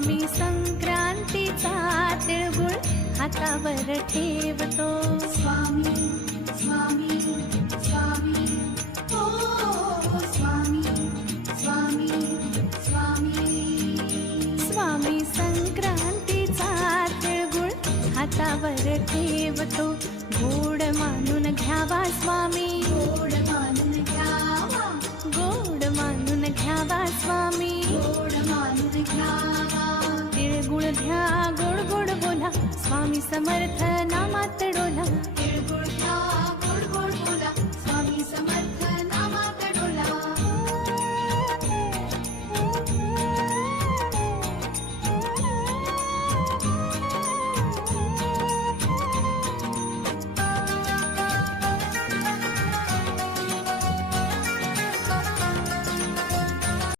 स्वामी संक्रांतीचा तिळगुळ हातावर ठेवतो. स्वामी स्वामी स्वामी ओ स्वामी स्वामी स्वामी. स्वामी संक्रांतीचा तिळगुळ हातावर ठेवतो. गोड मानून घ्यावा स्वामी, गोड मानून घ्यावा, गोड मानून घ्यावा स्वामी. गोड मानून घ्यावा. तिळगुळ घ्या, गोड गोड बोला, स्वामी समर्थ नामात डोला.